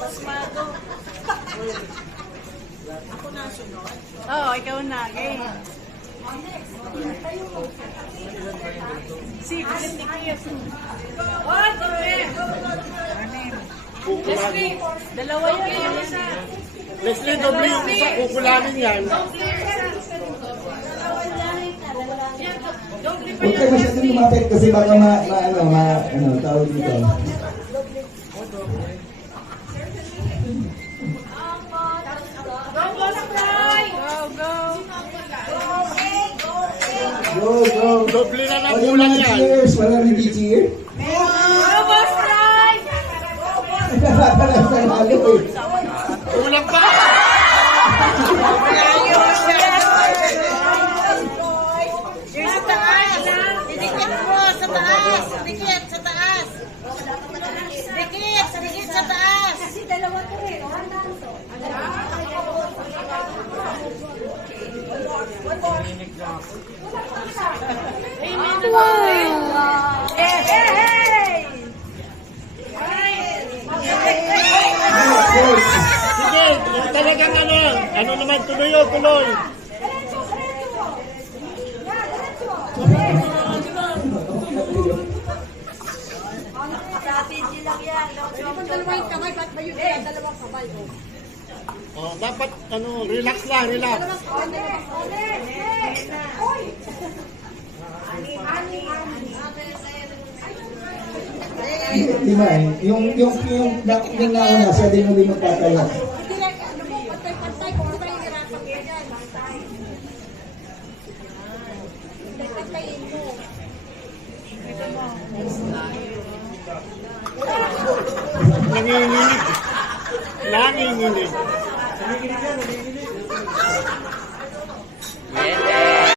Pasmado. Ako na sunod. Oo, ikaw na. Okay. Si Leslie, dalawa yan. Leslie, doble yung isa. Kukulangin yan. Huwag kayo masyadong lumapit kasi baka tawag dito. Go, go. Doble na ng Wala kulang mga yan. cheers. Wala nag-cheer. Kulang pa. Sa taas. Didikit mo sa taas. Dikit sa taas. Dikit sa taas. Kasi dalawa to eh. Handaan to. Sige, talagang ano naman, tuloy o tuloy. Dalawang kamay, ba't ba yun? Dalawang kamay. Oh, dapat relax lang, relax. Lima eh. Yung nauna, siya din ulit magtatayo. Hindi lang, pantay-pantay. Kung ano tayo hirapan ganyan. Pantay. Pantayin mo. Nanginginig. Nanginginig. Yes,